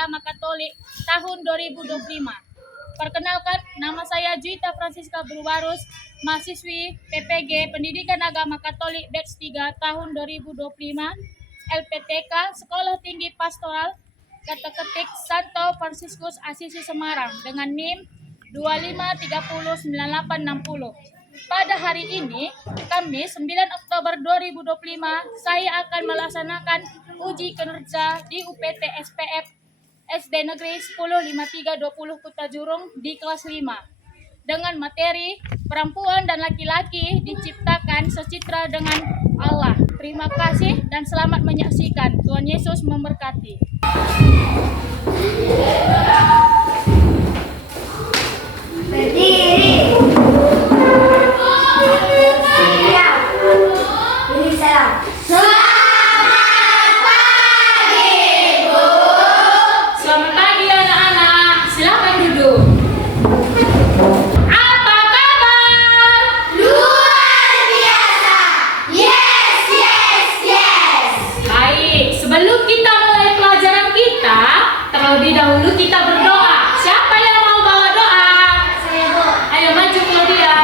Agama Katolik tahun 2025. Perkenalkan, nama saya Juita Francisca Brubarus, mahasiswi PPG Pendidikan Agama Katolik Batch 3 tahun 2025, LPTK Sekolah Tinggi Pastoral Kata Ketik Santo Fransiskus Asisi Semarang dengan NIM 25309860. Pada hari ini, Kamis 9 Oktober 2025, saya akan melaksanakan uji kinerja di UPT SPF SD Negeri 105320 Kota Jurung di kelas 5 dengan materi perempuan dan laki-laki diciptakan secitra dengan Allah. Terima kasih dan selamat menyaksikan. Tuhan Yesus memberkati. Berdiri. Siap. Selamat pagi, Bu. Selamat pagi anak-anak. Silakan duduk. Apa kabar? Luar biasa. Yes, yes, yes. Baik, sebelum kita mulai pelajaran kita, terlebih dahulu kita berdoa. Siapa yang mau bawa doa? Saya, Bu. Ayo maju Claudia.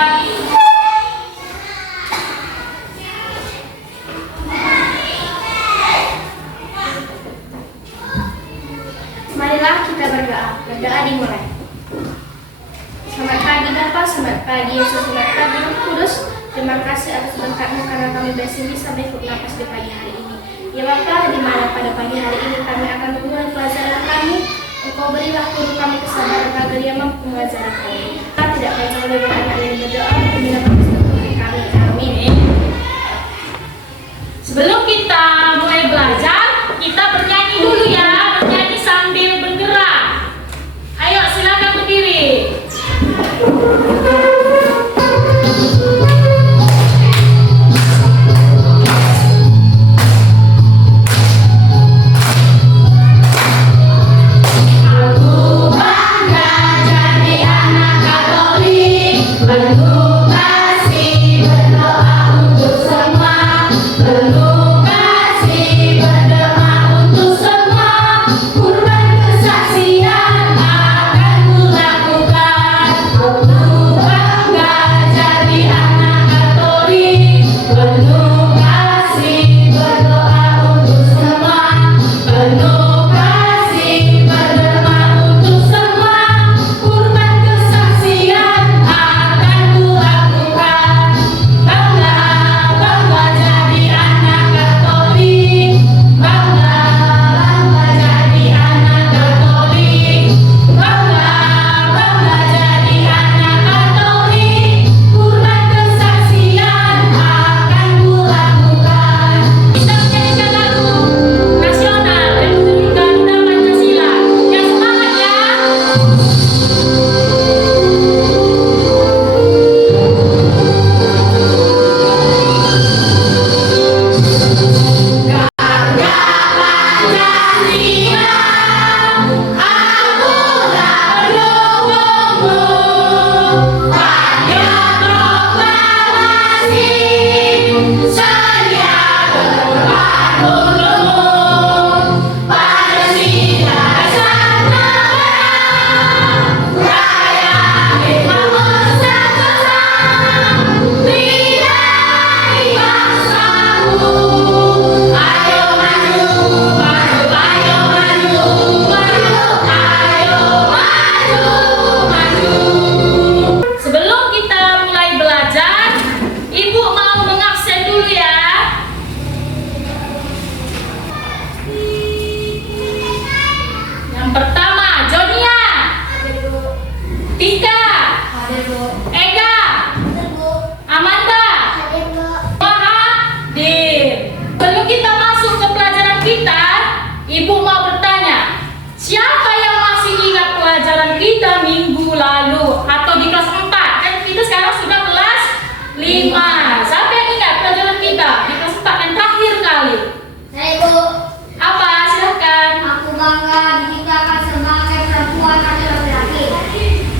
Marilah kita berdoa. Berdoa dimulai. Selamat pagi Bapa, selamat pagi Yesus, selamat pagi Roh Kudus. Terima kasih atas berkat-Mu karena kami masih bisa bernapas di pagi hari ini. Ya Bapa, di mana pada pagi hari ini kami akan memulai pelajaran kami, Engkau berilah guru kami kesabaran agar Dia mampu mengajar kami. Kita tidak akan lebih anak yang berdoa untuk mendapatkan Tuhan kami. Amin. Sebelum kita mulai belajar, kita bernyanyi dulu ya. Bernyanyi sambil bergerak. Ayo silakan berdiri.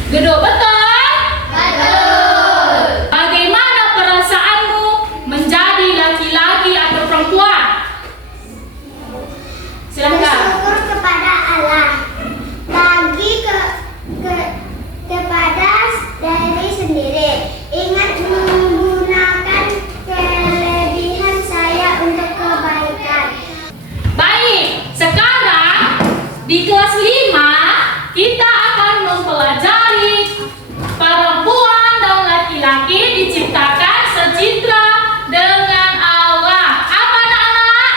Gedung betul? Betul. Bagaimana perasaanmu menjadi laki-laki atau perempuan? Silakan. Bersyukur kepada Allah. kita akan mempelajari perempuan dan laki-laki diciptakan secitra dengan Allah. Apa anak-anak?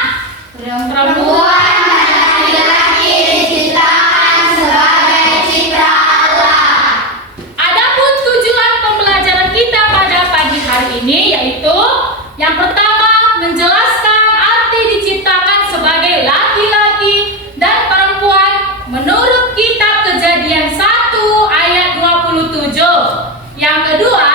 Perempuan dan laki-laki diciptakan sebagai citra Allah. Adapun tujuan pembelajaran kita pada pagi hari ini yaitu yang pertama menjelaskan arti diciptakan sebagai laki-laki dan perempuan menurut kitab Kejadian 1 ayat 27. Yang kedua,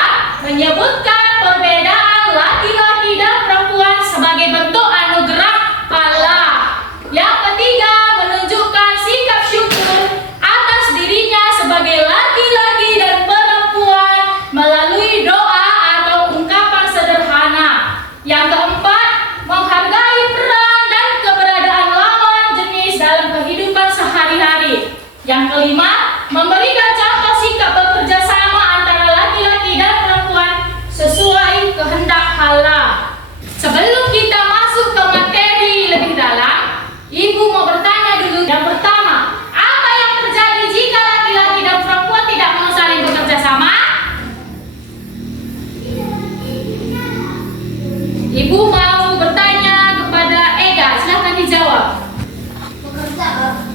menyebutkan perbedaan laki-laki dan perempuan sebagai bentuk anugerah Allah. Yang ketiga, menunjukkan sikap syukur atas dirinya sebagai laki-laki dan perempuan melalui doa atau ungkapan sederhana. Yang keempat, menghargai peran dan keberadaan lawan jenis dalam kehidupan sehari-hari. Yang kelima, memberikan contoh sikap bekerja sama antara laki-laki dan perempuan sesuai kehendak Allah. Sebelum kita masuk ke materi lebih dalam, Ibu mau bertanya dulu. Yang pertama, apa yang terjadi jika laki-laki dan perempuan tidak mau saling bekerja sama? Ibu mau bertanya kepada Ega, silahkan dijawab.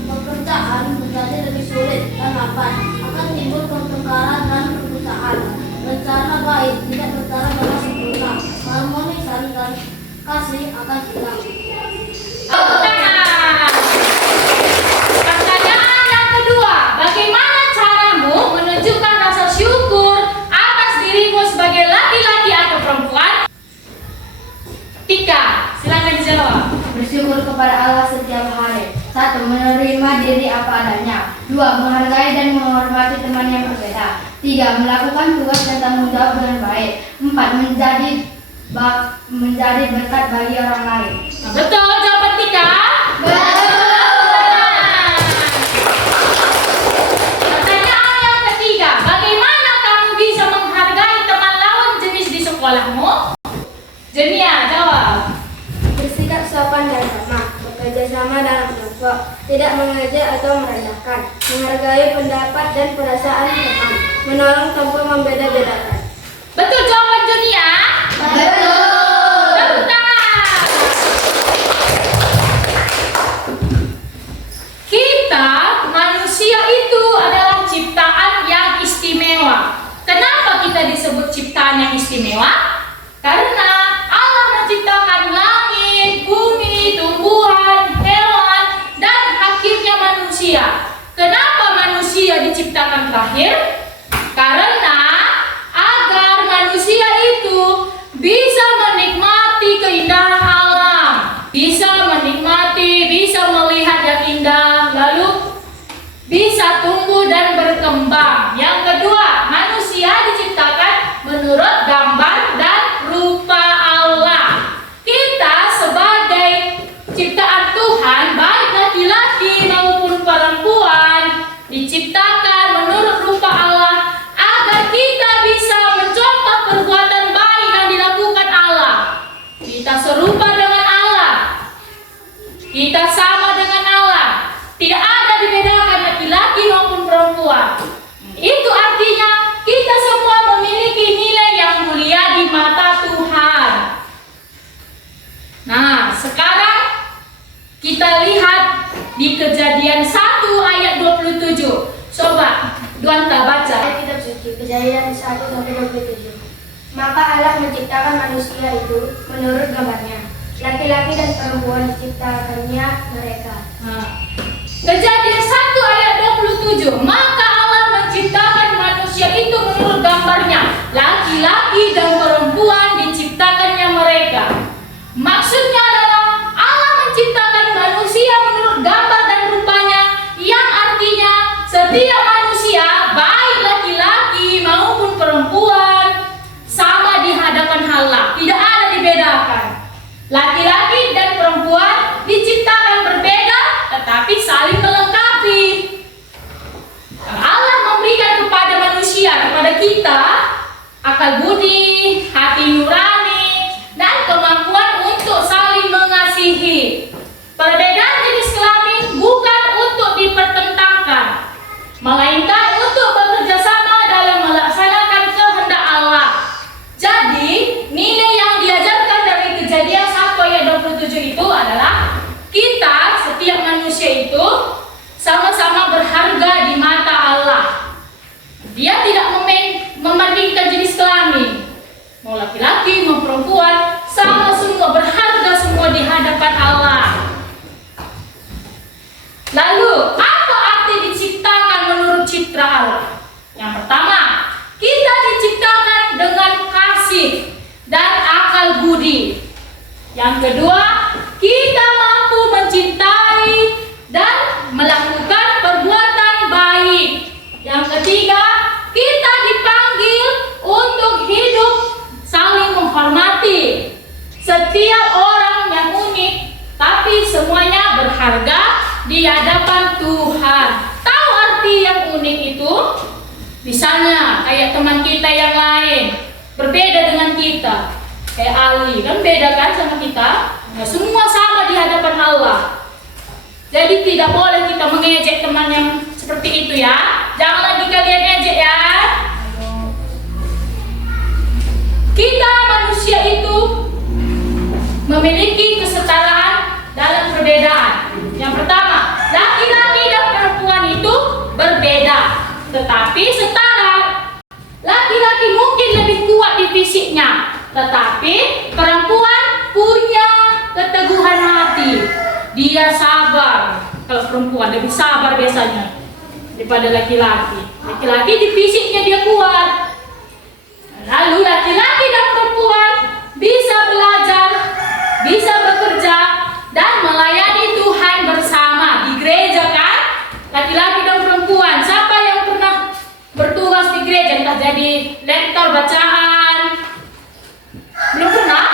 Pekerjaan menjadi lebih sulit dan rapat, akan timbul pertengkaran dan perpecahan. Rencana baik tidak berjalan dengan sempurna, harmoni saling kasih akan hilang. Pertanyaan yang kedua, bagaimana caramu menunjukkan rasa syukur atas dirimu sebagai laki-laki atau perempuan? Tika, silakan dijawab. Bersyukur kepada Allah setiap hari. 1. Menerima diri apa adanya. 2. Menghargai dan menghormati teman yang berbeda. 3. Melakukan tugas dan tanggung jawab dengan baik. 4. Menjadi berkat bagi orang lain. Betul jawaban Tika? Pertanyaan yang ketiga, bagaimana kamu bisa menghargai teman lawan jenis di sekolahmu? Jenia, jawab. Bersikap sopan dan ramah, bekerja sama dalam kelompok, tidak mengejek atau merendahkan, menghargai pendapat dan perasaan teman, menolong tanpa membeda-bedakan. Betul jawaban Jenia? Betul. Tepuk tangan. Kita manusia itu adalah ciptaan yang istimewa. Kenapa kita disebut ciptaan yang istimewa? Karena Allah menciptakan langit, bumi, tumbuhan, hewan, dan akhirnya manusia. Kenapa manusia diciptakan terakhir? Karena agar manusia itu bisa menikmati keindahan alam, bisa menikmati, bisa melihat yang indah, lalu bisa tumbuh dan berkembang. Yang kedua, manusia diciptakan menurut gambar dan rupa Allah. Kita sebagai ciptaan Tuhan, baik laki-laki maupun perempuan, diciptakan menurut rupa Allah agar kita bisa mencontoh perbuatan baik yang dilakukan Allah. Kita serupa dengan Allah. Kita sama dengan Allah. Tidak ada dibedakan laki-laki maupun perempuan. Itu artinya kita semua memiliki nilai yang mulia di mata Tuhan. Nah, sekarang kita lihat di Kejadian 1 ayat 27. Coba Duanta baca. Kitab suci Kejadian 1-27. Maka Allah menciptakan manusia itu menurut gambarnya. Laki-laki dan perempuan diciptakannya mereka. Kejadian 1 ayat 27. Maka Allah menciptakan manusia itu menurut gambarnya. Laki-laki dan perempuan diciptakannya mereka. Maksudnya adalah Allah menciptakan manusia menurut gambar dan rupanya, yang artinya setiap manusia, baik laki-laki maupun perempuan, sama di hadapan Allah. Tidak ada dibedakan. Laki-laki dan perempuan diciptakan berbeda, tetapi saling melengkapi. Allah memberikan kepada manusia, kepada kita, akal budi, hati nurani, dan kemampuan untuk saling mengasihi. Perbedaan jenis kelamin bukan untuk dipertentangkan, unik itu, misalnya kayak teman kita yang lain berbeda dengan kita, kayak Ali kan beda kan sama kita. Nah, semua sama di hadapan Allah. Jadi tidak boleh kita mengejek teman yang seperti itu ya. Jangan lagi kalian ejek ya. Kita manusia itu memiliki kesetaraan dalam perbedaan. Yang pertama, laki-laki dan perempuan itu berbeda, tetapi setara. Laki-laki mungkin lebih kuat di fisiknya, tetapi perempuan punya keteguhan hati. Dia sabar. Kalau perempuan lebih sabar biasanya daripada laki-laki. Laki-laki di fisiknya dia kuat. Lalu laki-laki dan perempuan bisa belajar, bisa bekerja, dan melayani Tuhan bersama di gereja kan? Laki-laki dan perempuan. Siapa yang pernah bertugas di gereja? Entah jadi lektor bacaan? Belum pernah?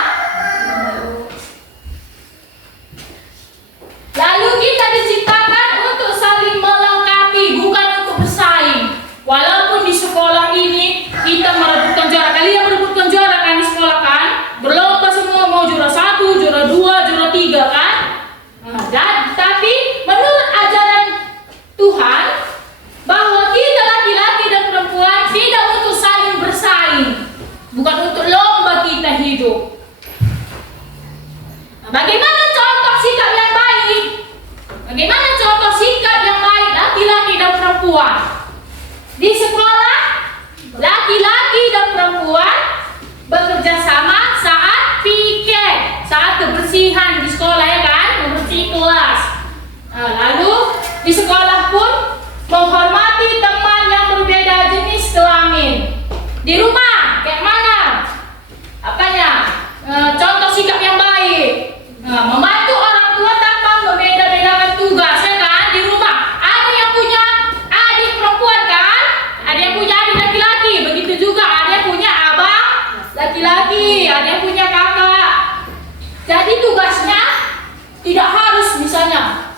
Lalu kita diciptakan untuk saling melengkapi, bukan untuk bersaing. Walaupun di sekolah ini kita merebutkan juara, kalian merebutkan juara kan di sekolah kan? Berlomba semua, mau juara 1, juara 2, juara 3 kan? Nah, tapi menurut ajaran Tuhan bahwa kita laki-laki dan perempuan tidak untuk saling bersaing, bukan untuk lomba kita hidup. Nah, bagaimana contoh sikap yang baik? Bagaimana contoh sikap yang baik laki-laki dan perempuan? Di sekolah, laki-laki dan perempuan bekerja sama saat piket, saat kebersihan di sekolah ya kan, membersih kelas. Nah, lalu di sekolah pun menghormati teman yang berbeda jenis kelamin. Di rumah kayak mana? Apanya? Contoh sikap yang baik. Membantu orang tua tanpa membeda-bedakan tugas ya kan? Di rumah ada yang punya adik perempuan kan? Ada yang punya adik laki-laki, begitu juga ada yang punya abang laki-laki, ada yang punya kakak. Jadi tugasnya tidak harus misalnya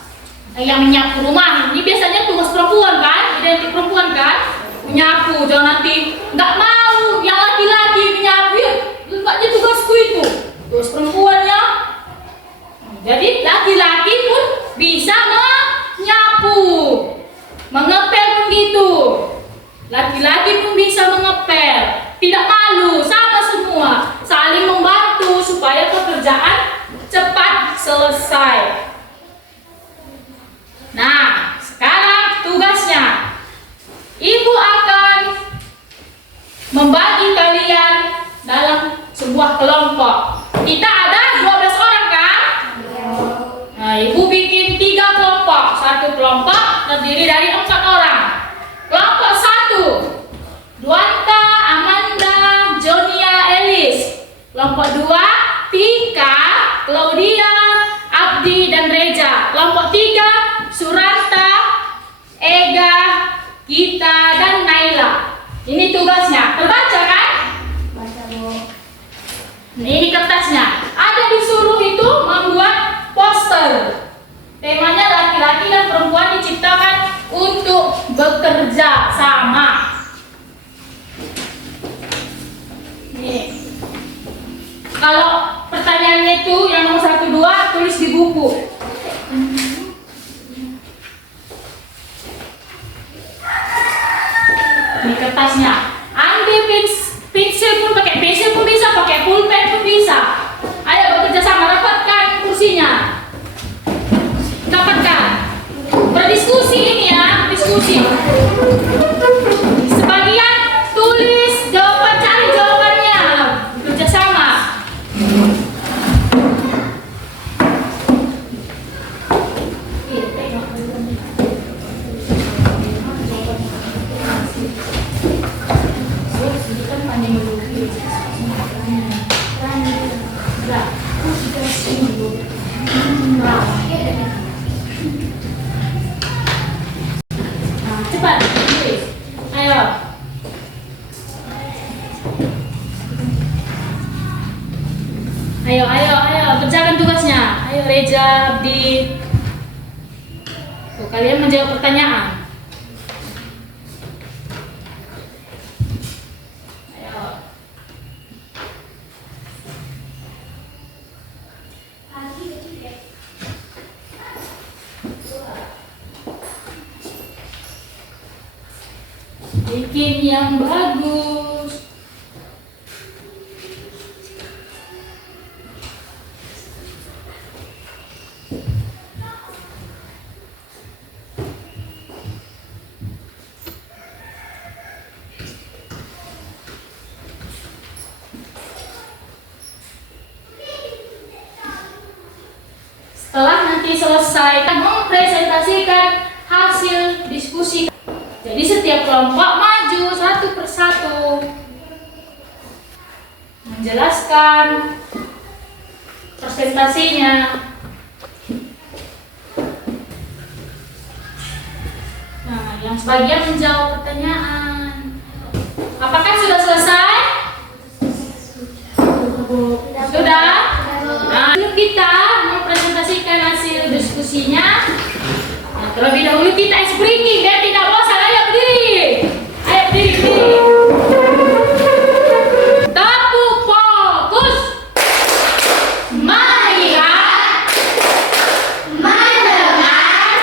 yang menyapu rumah, ini biasanya tugas perempuan kan, identik perempuan kan, menyapu. Jangan nanti nggak mau yang laki-laki menyapu, ya enggaknya tugasku itu, tugas perempuannya. Jadi laki-laki pun bisa menyapu, mengepel pun gitu. Laki-laki pun bisa mengepel, tidak malu, sama semua, saling membantu supaya pekerjaan cepat selesai. Nah, sekarang tugasnya, ibu akan membagi kalian dalam sebuah kelompok. Kita ada 12 orang kan? Nah, ibu bikin 3 kelompok. Satu kelompok terdiri dari 4 orang. Kelompok 1, Duanta, Amanda, Jonia, Elis. Kelompok 2, Tika, Claudia, Abdi, dan Reja. Kelompok 3, Suranta, Ega, Gita, dan Naila. Ini tugasnya. Terbaca kan? Baca, Bu. Ini kertasnya. Ada disuruh itu membuat poster. Temanya laki-laki dan perempuan diciptakan untuk bekerja sama. Nih. Kalau pertanyaannya itu yang nomor 1, 2 tulis di buku. Ini kertasnya. Ambil pensil pun pakai pensil pun bisa, pakai pulpen pun bisa. Ayo bekerja sama, rapatkan kursinya. Dapatkan. Berdiskusi ini ya, diskusi. Sebagian tulis jawaban, cari jawabannya. Bekerja sama. Cepat, tulis. Ayo. Ayo, kerjakan tugasnya. Ayo Reja, Abdi. Tuh, kalian menjawab pertanyaan. bikin yang bagus. Setelah nanti selesai mempresentasikan hasil diskusi. Jadi setiap kelompok maju satu persatu menjelaskan presentasinya. Nah, yang sebagian menjawab pertanyaan. Apakah sudah selesai? Sudah? Nah, lalu kita mempresentasikan hasil diskusinya. Nah, terlebih dahulu kita ice breaking biar tidak bosan. Ayo berdiri. Ayo berdiri. Tepuk fokus. Melihat, mendengar,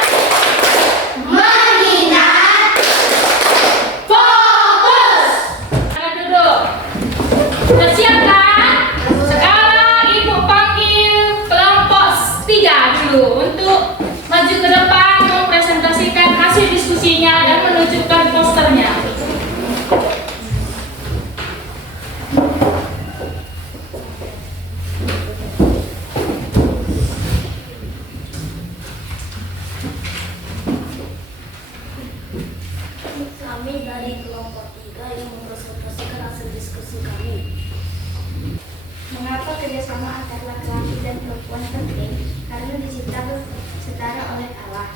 mengingat, fokus. Ayo duduk. Sudah siap kan? Sekarang Ibu panggil kelompok 3 dulu untuk maju ke depan mempresentasikan hasil diskusinya dan menunjukkan posternya. Kami dari kelompok 3 yang mempresentasikan hasil diskusi kami. Mengapa kerjasama antar laki-laki dan perempuan penting? Karena diciptakan setara oleh Allah.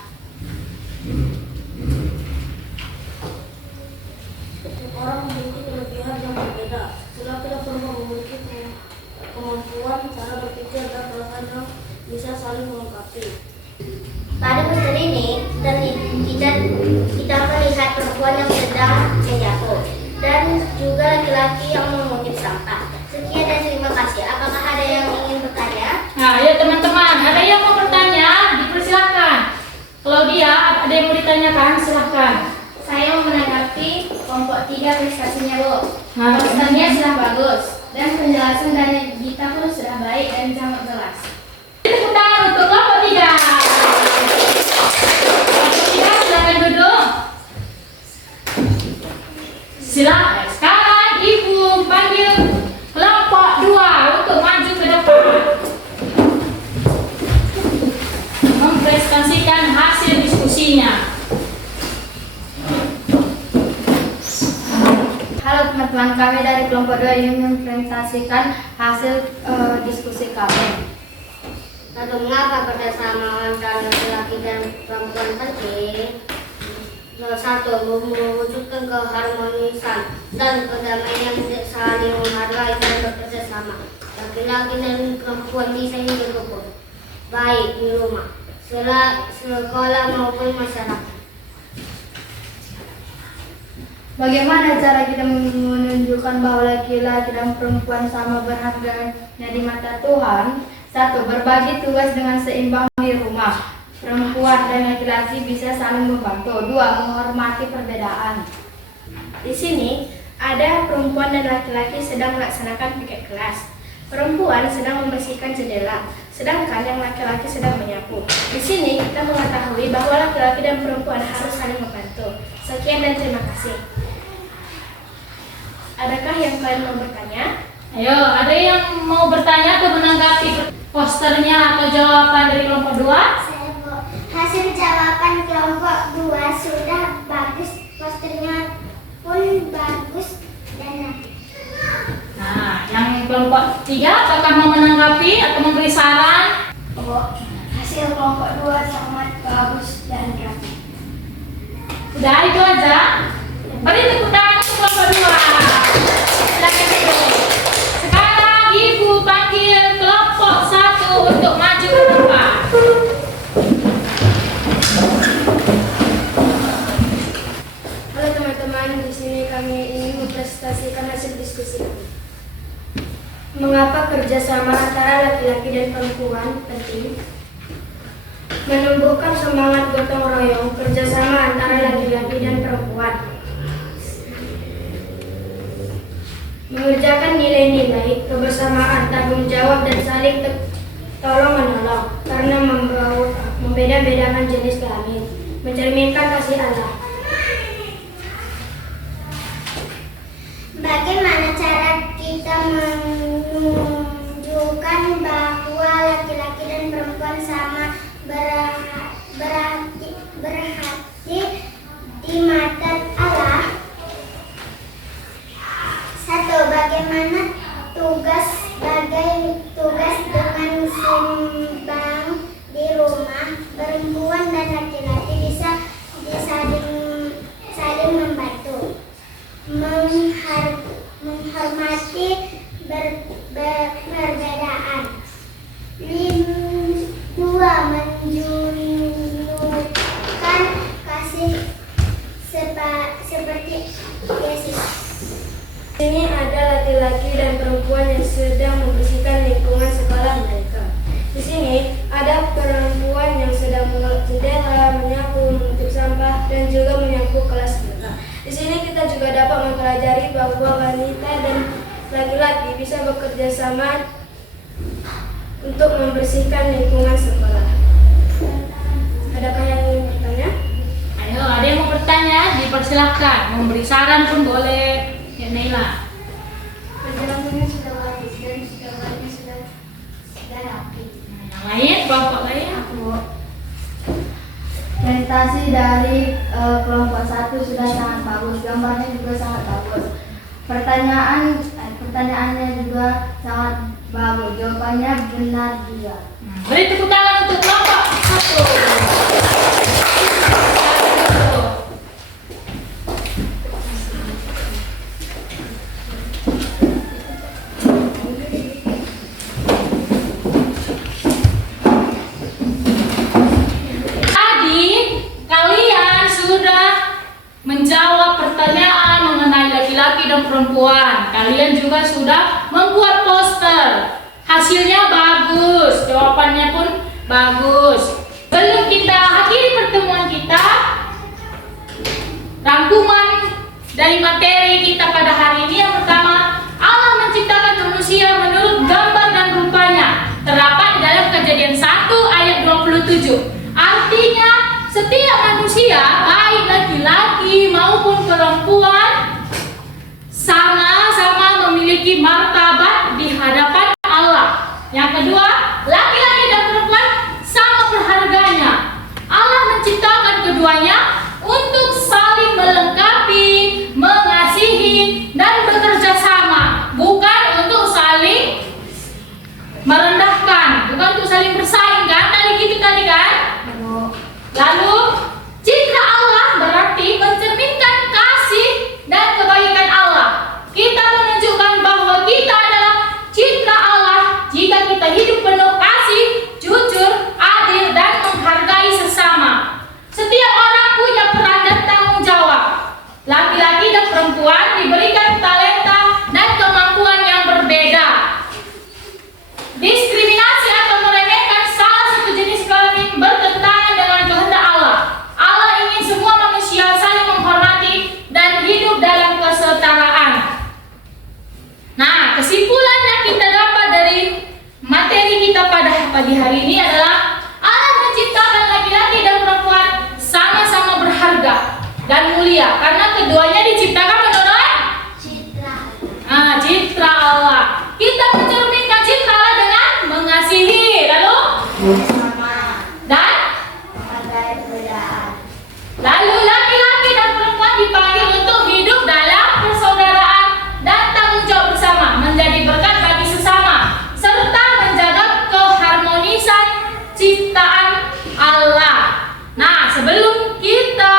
Setiap orang memiliki kelebihan yang berbeda. Laki dan perempuan memiliki kemampuan, cara berpikir dan perasaan yang bisa saling melengkapi. Pada poster ini kita melihat perempuan yang sedang menyapu dan juga laki-laki yang mengutip sampah. Sekian dan terima kasih. Apakah ada yang ingin bertanya? Nah, ya teman-teman, ada yang mau bertanya? Dipersilakan. Kalau dia ada yang mau ditanyakan, silahkan. Saya mau menanggapi kelompok 3 prestasinya, Bu. Nah, Posternya sudah bagus dan penjelasan dari Gita pun sudah baik dan sangat jelas. tepuk tangan untuk kelompok 3. Kelompok 3 silakan duduk. Silakan. Sekarang Ibu panggil kelompok 2 untuk maju ke depan mempresentasikan hasil diskusinya. Halo teman-teman, kami dari kelompok 2 ingin mempresentasikan hasil diskusi kami. Lalu mengapa kerjasama antara laki-laki dan perempuan penting? Satu, mewujudkan keharmonisan dan kedamaian, saling menghargai dan bekerja sama. Laki-laki dan perempuan bisa hidup rukun, baik di rumah, sekolah maupun masyarakat. Bagaimana cara kita menunjukkan bahwa laki-laki dan perempuan sama berharganya di mata Tuhan? Satu, berbagi tugas dengan seimbang di rumah. Perempuan dan laki-laki bisa saling membantu. Dua, menghormati perbedaan. Di sini ada perempuan dan laki-laki sedang melaksanakan piket kelas. Perempuan sedang membersihkan jendela, sedangkan yang laki-laki sedang menyapu. Di sini kita mengetahui bahwa laki-laki dan perempuan harus saling membantu. Sekian dan terima kasih. Adakah yang kalian mau bertanya? Ayo, ada yang mau bertanya atau menanggapi posternya atau jawaban dari kelompok 2? Hasil jawaban kelompok 2 sudah bagus, posternya pun bagus dan rapi. Nah, yang kelompok 3 apakah mau menanggapi atau memberi saran? Hasil kelompok 2 sangat bagus dan rapi. Udah itu aja. Beri tepuk tangan untuk kelompok 2. Silakan duduk. Sekarang Ibu panggil kelompok 1 untuk maju ke depan. Halo teman-teman, di sini kami ingin mempresentasikan hasil diskusi kami. Mengapa kerjasama antara laki-laki dan perempuan penting? Menumbuhkan semangat gotong royong kerjasama antara laki-laki dan perempuan. mengajarkan nilai-nilai kebersamaan, tanggung jawab, dan saling tolong-menolong karena membeda-bedakan jenis kelamin, mencerminkan kasih Allah. Bagaimana cara kita menunjukkan bahwa laki-laki dan perempuan sama berarti di mata Allah? 1. Bagaimana tugas dengan seimbang di rumah, perempuan dan laki-laki bisa saling membantu, menghormati perbedaan. 2. Menunjukkan kasih seperti Yesus. Ini ada laki-laki dan perempuan yang sedang membersihkan lingkungan sekolah mereka. Di sini ada perempuan yang sedang mengeluk jendela, menyapu, menutup sampah, dan juga menyapu kelas mereka. Di sini kita juga dapat mempelajari bahwa wanita dan laki-laki bisa bekerja sama untuk membersihkan lingkungan sekolah. Adakah yang ingin bertanya? Ayo, ada yang mau bertanya? Dipersilahkan. Memberi saran pun boleh. Ya, Naila. Penjelasannya sudah bagus dan sudah rapi. Yang lain, kelompok lain? Presentasi dari kelompok 1 sudah sangat bagus, gambarnya juga sangat bagus. Pertanyaannya juga sangat bagus, jawabannya benar juga. Beri tepuk tangan untuk kelompok 1. Menjawab pertanyaan mengenai laki-laki dan perempuan. Kalian juga sudah membuat poster. Hasilnya bagus, jawabannya pun bagus. Sebelum kita akhiri pertemuan kita, rangkuman dari materi kita pada hari ini yang pertama, Allah menciptakan manusia menurut gambar dan rupanya. Terdapat di dalam Kejadian 1 ayat 27. Artinya, setiap manusia, baik laki-laki maupun perempuan, sama-sama memiliki martabat di hadapan Allah. Yang kedua, laki-laki dan perempuan sama berharganya. Allah menciptakan keduanya untuk saling melengkapi, mengasihi, dan bekerja sama, bukan untuk saling merendahkan, bukan untuk saling bersaing, kan? Tadi kan? Lalu, citra Allah berarti mencerminkan kasih dan kebaikan Allah. Kita menunjukkan bahwa kita adalah citra Allah jika kita hidup penuh kasih, jujur, adil, dan menghargai sesama. Setiap orang punya peran dan tanggung jawab. Laki-laki dan perempuan diberikan talenta dan kemampuan yang berbeda. Diskriminasi atau meremehkan salah satu jenis kelamin bertentangan dengan kehendak Allah. Allah ingin semua manusia saling menghormati dan hidup dalam kesetaraan. Nah, kesimpulan yang kita dapat dari materi kita pada pagi hari ini adalah Allah menciptakan laki-laki dan perempuan sama-sama berharga dan mulia karena keduanya diciptakan menurut citra Allah. Kita mencerminkan citra Allah dengan mengasihi, lalu dan lalu laki-laki dan perempuan dipanggil untuk hidup dalam persaudaraan dan tanggung jawab bersama, menjadi berkat bagi sesama, serta menjaga keharmonisan ciptaan Allah. Nah, sebelum kita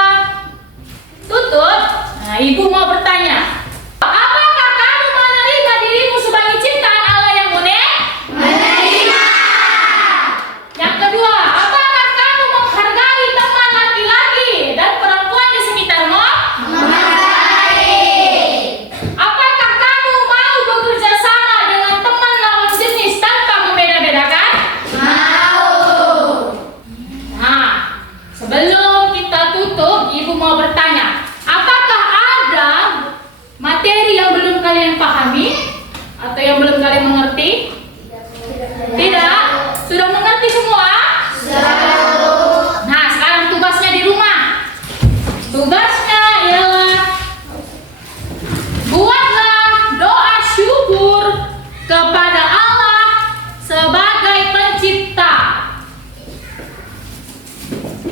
tutup, Ibu mau bertanya, apakah kamu menerima dirimu sebagai ciptaan Allah yang unik? Menerima. Yang kedua, apakah kamu menghargai teman laki-laki dan perempuan di sekitarmu? Menghargai. Apakah kamu mau bekerja sama dengan teman lawan jenis tanpa membeda-bedakan? Mau. Nah, sebelum kita tutup, Ibu mau bertanya, apakah ada belum kalian mengerti? Tidak? Sudah mengerti semua? Nah, sekarang tugasnya di rumah. Tugasnya ialah buatlah doa syukur kepada Allah sebagai pencipta.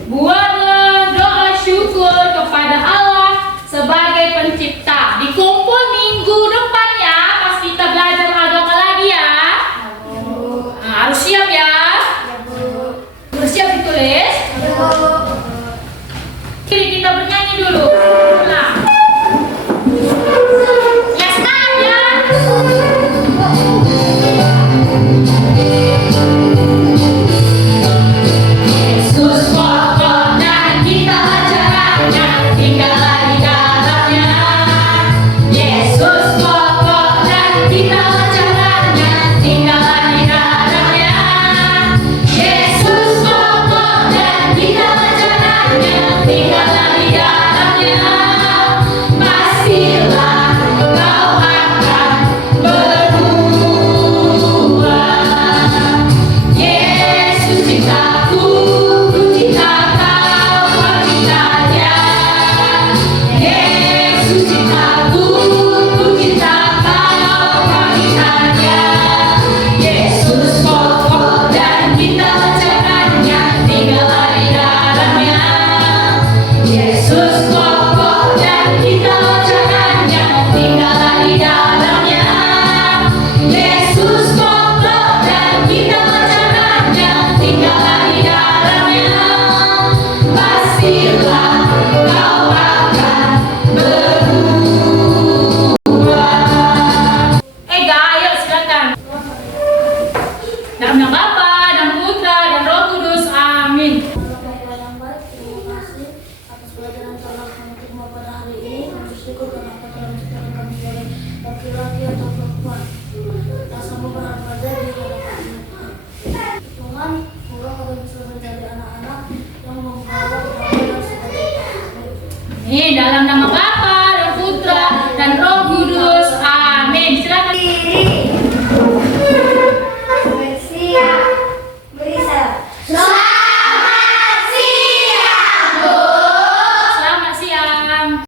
Buatlah doa syukur kepada Allah sebagai pencipta. Dikumpul minggu depan ya, pas kita belajar agama lagi ya. Nah, harus siap ya. Bersiap ditulis. Jadi kita bernyanyi dulu. Nah. Ya semangat ya. Yesus pokok dan kita jalannya, tinggallah di dalamnya. Yesus pokok dan kita jalannya, tinggallah di dalamnya. Yesus pokok dan kita jalannya, tinggallah di dalamnya. Pastilah kau akan berubah. Yesus cintaku, ku cinta kau, kau cinta Dia. Yesus cintaku, ku cinta kau, kau cinta Dia. Yesus pokok dan kita jalannya, tinggallah di dalamnya. Yesus pokok dan kita jalannya, tinggallah di dalamnya. Yesus pokok dan kita jalannya, tinggallah di dalamnya. Pastilah kau akan berubah. Ayo silakan. Dalam nama Bapa dan Putra dan Roh Kudus. Amin. Yang baik, terima kasih atas pelajaran telah kami terima pada hari ini. Kami bersyukur karena apa telah menciptakan kami sebagai laki-laki atau perempuan. Rasamu berharga di hadapan Tuhan. Semoga kami bisa menjadi anak-anak yang membawa kepada sukacita. Amin. Dalam nama Bapa